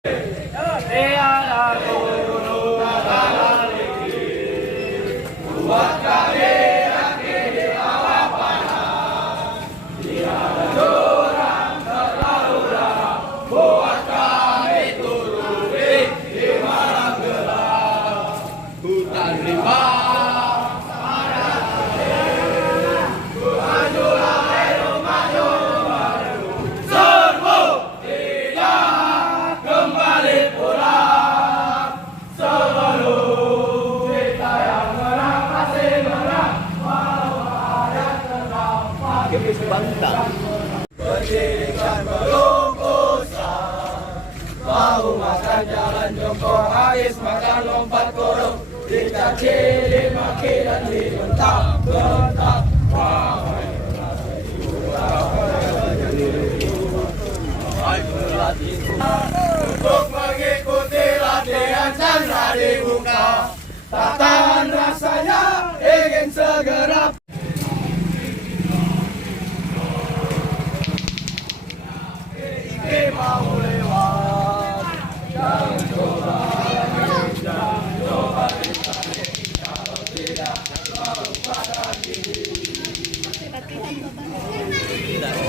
Tiada gunung adalah tinggi, buat kami yakin di bawah panas. Tiada jurang terlalu dalam, buat kami turun di malam gelap. Hutan rimba berdirikan berukusan, bahu makan jalan jongkok, habis makan lompat korong, dicaci, dimaki dan dibentak-bentak. Untuk mengikuti latihan Chandra dibuka, tak tahan rasanya ingin segera. Mau lewat, jangan coba lagi, jangan coba lagi, kalau tidak selalu pada diri. Kalau tidak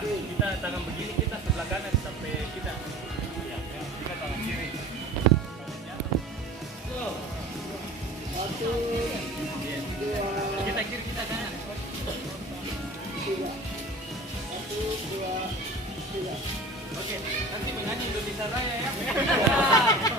kita tangan begini, kita sebelah kanan sampai kita kita tangan kiri. Satu, dua, Kita kiri, kita kanan. tiga. Satu, dua, tiga. Oke, nanti menyanyi Indonesia Raya ya.